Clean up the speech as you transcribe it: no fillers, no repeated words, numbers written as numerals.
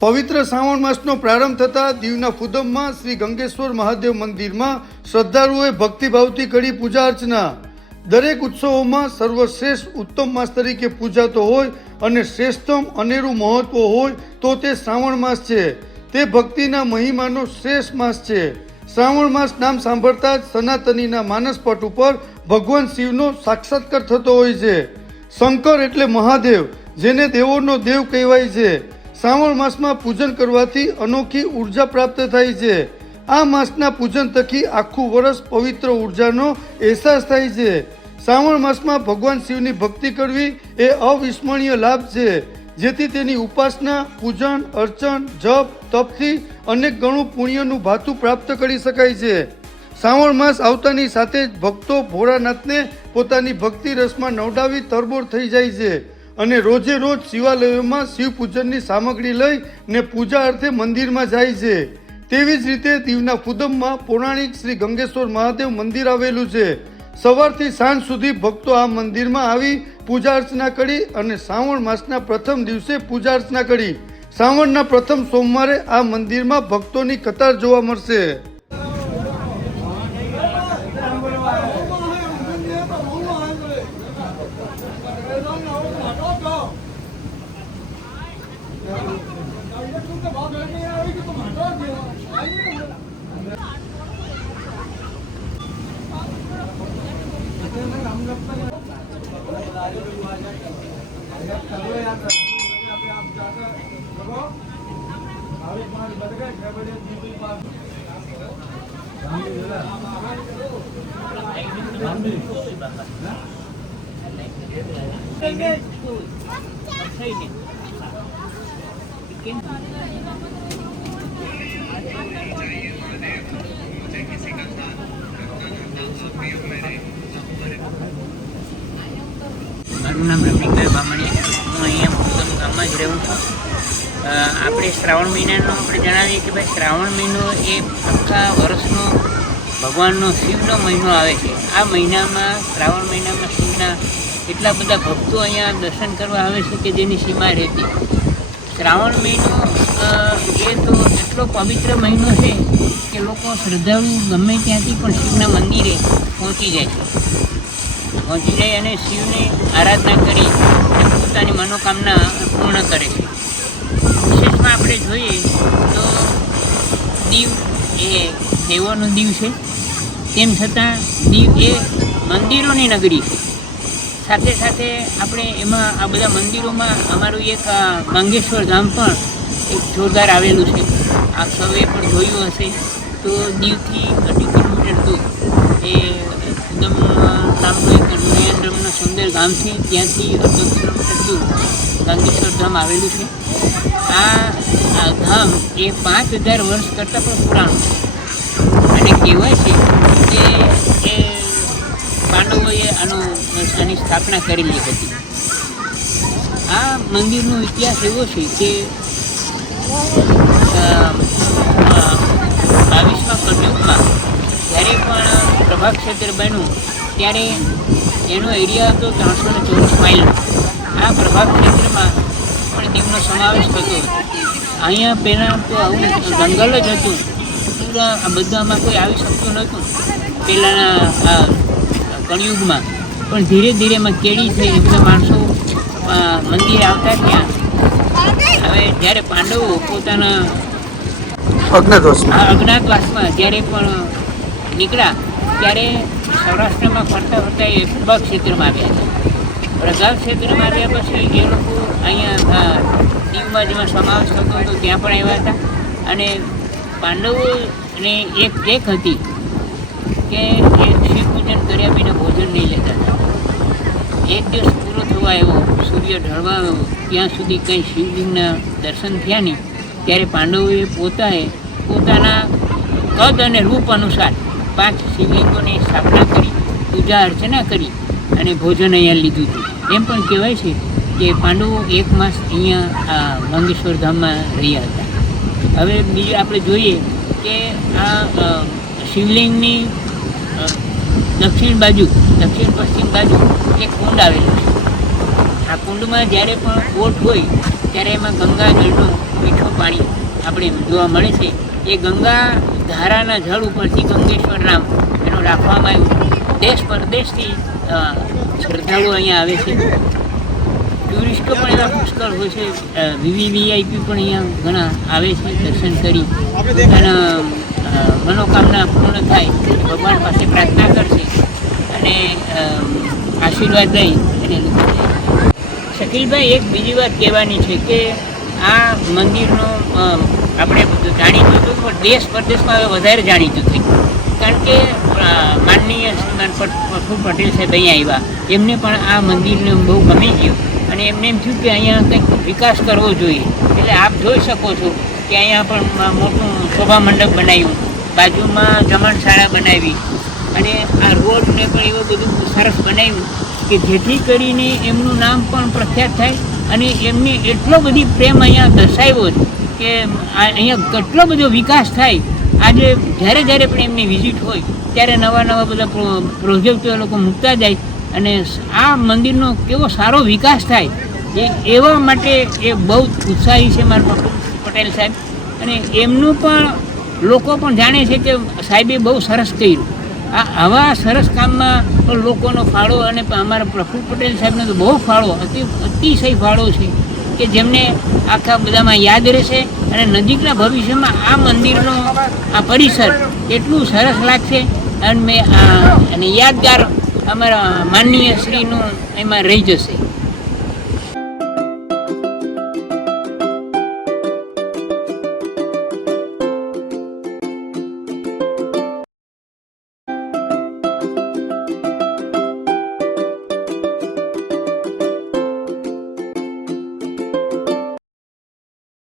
પવિત્ર શ્રાવણ માસનો પ્રારંભ થતાં દીવના ફુદમમાં શ્રી ગંગેશ્વર મહાદેવ મંદિરમાં શ્રદ્ધાળુઓએ ભક્તિભાવથી કરી પૂજા અર્ચના। દરેક ઉત્સવોમાં સર્વશ્રેષ્ઠ ઉત્તમ માસ તરીકે પૂજાતો હોય અને શ્રેષ્ઠતમ અનેરું મહત્વ હોય તો તે શ્રાવણ માસ છે। તે ભક્તિના મહિમાનો શ્રેષ્ઠ માસ છે। શ્રાવણ માસ નામ સાંભળતા જ સનાતનીના માનસપટ ઉપર ભગવાન શિવનો સાક્ષાત્કાર થતો હોય છે। શંકર એટલે મહાદેવ, જેને દેવોનો દેવ કહેવાય છે। શ્રાવણ માસમાં પૂજન કરવાથી અનોખી ઉર્જા પ્રાપ્ત થાય છે। આ માસના પૂજન થકી આખું વર્ષ પવિત્ર ઉર્જાનો અહેસાસ થાય છે। શ્રાવણ માસમાં ભગવાન શિવની ભક્તિ કરવી એ અવિસ્મરણીય લાભ છે, જેથી તેની ઉપાસના, પૂજન, અર્ચન, જપ, તપથી અનેક ગણું પુણ્યનું ભાથું પ્રાપ્ત કરી શકાય છે। શ્રાવણ માસ આવતાની સાથે જ ભક્તો ભોળાનાથને પોતાની ભક્તિ રસમાં નવડાવી તરબોળ થઈ જાય છે અને રોજે રોજ શિવાલયોમાં શિવ પૂજનની સામગ્રી લઈને પૂજા અર્થે મંદિરમાં જાય છે। તેવી જ રીતે દીવના ફુદમમાં પૌરાણિક શ્રી ગંગેશ્વર મહાદેવ મંદિર આવેલું છે। સવારથી સાંજ સુધી ભક્તો આ મંદિરમાં આવી પૂજા અર્ચના કરી અને શ્રાવણ માસના પ્રથમ દિવસે પૂજા અર્ચના કરી। શ્રાવણના પ્રથમ સોમવારે આ મંદિરમાં ભક્તોની કતાર જોવા મળશે। મારું નામ રમણીકભાઈ બામણીયા, હું અહીંયા ફુદમ ગામમાં જ રહું છું। આપણે શ્રાવણ મહિનાનો આપણે જણાવીએ કે ભાઈ શ્રાવણ મહિનો એ આખા વર્ષનો ભગવાનનો શિવનો મહિનો આવે છે। આ મહિનામાં શ્રાવણ મહિનામાં શિવના એટલા બધા ભક્તો અહીંયા દર્શન કરવા આવે છે કે જેની સીમા રહેતી। શ્રાવણ મહિનો એ તો એટલો પવિત્ર મહિનો છે કે લોકો શ્રદ્ધાળુ ગમે ત્યાંથી પણ શિવના મંદિરે પહોંચી જાય અને શિવને આરાધના કરી પોતાની મનોકામના પૂર્ણ કરે છે। વિશેષમાં આપણે જોઈએ તો દીવ એ દેવોનો દીવ છે, તેમ છતાં દીવ એ મંદિરોની નગરી છે। સાથે સાથે આપણે એમાં આ બધા મંદિરોમાં અમારું એક ગંગેશ્વર ધામ પણ એક જોરદાર આવેલું છે। આપ સૌએ પણ જોયું હશે તો દીવથી 2 કિલોમીટર દૂર એ ફુદમ નામનું એક નયનરમ્ય સુંદર ગામ છે, ત્યાંથી 2 કિલોમીટર દૂર ગંગેશ્વર ધામ આવેલું છે। આ ધામ એ 5000 વર્ષ કરતાં પણ પુરાણું છે અને કહેવાય છે કે એ પાંડવોએ આની સ્થાપના કરેલી હતી। આ મંદિરનો ઇતિહાસ એવો છે કે 22મા કળયુગમાં જ્યારે પણ પ્રભાસ ક્ષેત્ર બન્યું ત્યારે એનો એરિયા હતો 324 માઇલનો। આ પ્રભાસ ક્ષેત્રમાં પણ દીવનો સમાવેશ થતો હતો। અહીંયા પહેલાં તો આવું જંગલ જ હતું, પૂરા આ બધામાં કોઈ આવી શકતું નહોતું પહેલાંના આ કળયુગમાં। પણ ધીરે ધીરે એમાં કેળી થઈ, એ બધા માણસો મંદિરે આવતા ત્યાં। હવે જ્યારે પાંડવો પોતાના અજ્ઞાતવાસમાં જ્યારે પણ નીકળ્યા ત્યારે સૌરાષ્ટ્રમાં ફરતા ફરતા એ પ્રભાસ ક્ષેત્રમાં આવ્યા છે। પ્રભાસ ક્ષેત્રમાં આવ્યા પછી એ લોકો અહીંયા દીવમાં જેમાં સમાવેશ થતો હતો ત્યાં પણ આવ્યા હતા અને પાંડવોને એક હતી કે એ શિવ પૂજન કર્યા વિના ભોજન નહીં લેતા હતા। એક દિવસ પૂરો થવા આવ્યો, સૂર્ય ઢળવા આવ્યો, ત્યાં સુધી કંઈ શિવલિંગના દર્શન થયા નહીં। ત્યારે પાંડવોએ પોતાના કદ અને રૂપ અનુસાર 5 શિવલિંગોની સ્થાપના કરી, પૂજા અર્ચના કરી અને ભોજન અહીંયા લીધું હતું। એમ પણ કહેવાય છે કે પાંડવો 1 માસ અહીંયા આ ગંગેશ્વર ધામમાં રહ્યા હતા। હવે બીજું આપણે જોઈએ કે આ શિવલિંગની દક્ષિણ પશ્ચિમ બાજુ એક કુંડ આવેલું છે। આ કુંડમાં જ્યારે પણ ઓટ હોય ત્યારે એમાં ગંગા જળનું મીઠું પાણી આપણે જોવા મળે છે. એ ગંગા ધારાના જળ ઉપરથી ગંગેશ્વર નામ એનું રાખવામાં આવ્યું. દેશ પરદેશથી શ્રદ્ધાળુઓ અહીંયા આવે છે. ટુરિસ્ટો પણ એવા પુષ્કળ હોય છે. વીવીઆઈપી પણ અહીંયા ઘણા આવે છે દર્શન કરી અને મનોકામના પૂર્ણ થાય ભગવાન પાસે પ્રાર્થના કરશે અને આશીર્વાદ લઈ અને શકીલભાઈ, એક બીજી વાત કહેવાની છે કે આ મંદિરનો આપણે બધું જાણીતું હતું પણ દેશ પરદેશમાં હવે વધારે જાણીતું થયું. કારણ કે માનનીય શ્રીમાન પ્રફુલ્લ પટેલ સાહેબ અહીંયા આવ્યા, એમને પણ આ મંદિરને બહુ ગમી ગયું અને એમને એમ થયું કે અહીંયા કંઈક વિકાસ કરવો જોઈએ. એટલે આપ જોઈ શકો છો કે અહીંયા પણ મોટું શોભા મંડપ બનાવ્યું, બાજુમાં જમણશાળા બનાવી અને આ રોડને પણ એવું બધું સરસ બનાવ્યું કે જેથી કરીને એમનું નામ પણ પ્રખ્યાત થાય અને એમને એટલો બધી પ્રેમ અહીંયા દર્શાવ્યો કે અહીંયા કેટલો બધો વિકાસ થાય. આજે જ્યારે પણ એમની વિઝિટ હોય ત્યારે નવા બધા પ્રોજેક્ટો લોકો મૂકતા જાય અને આ મંદિરનો કેવો સારો વિકાસ થાય એવા માટે એ બહુ ઉત્સાહી છે મારા પટેલ સાહેબ. અને એમનું પણ લોકો પણ જાણે છે કે સાહેબે બહુ સરસ કર્યું. આવા સરસ કામમાં પણ લોકોનો ફાળો અને અમારા પ્રફુલ્લ પટેલ સાહેબનો તો બહુ ફાળો, અતિશય ફાળો છે કે જેમને આખા બધામાં યાદ રહેશે અને નજીકના ભવિષ્યમાં આ મંદિરનો આ પરિસર એટલું સરસ લાગશે અને યાદગાર અમારા માનનીય શ્રીનું એમાં રહી જશે.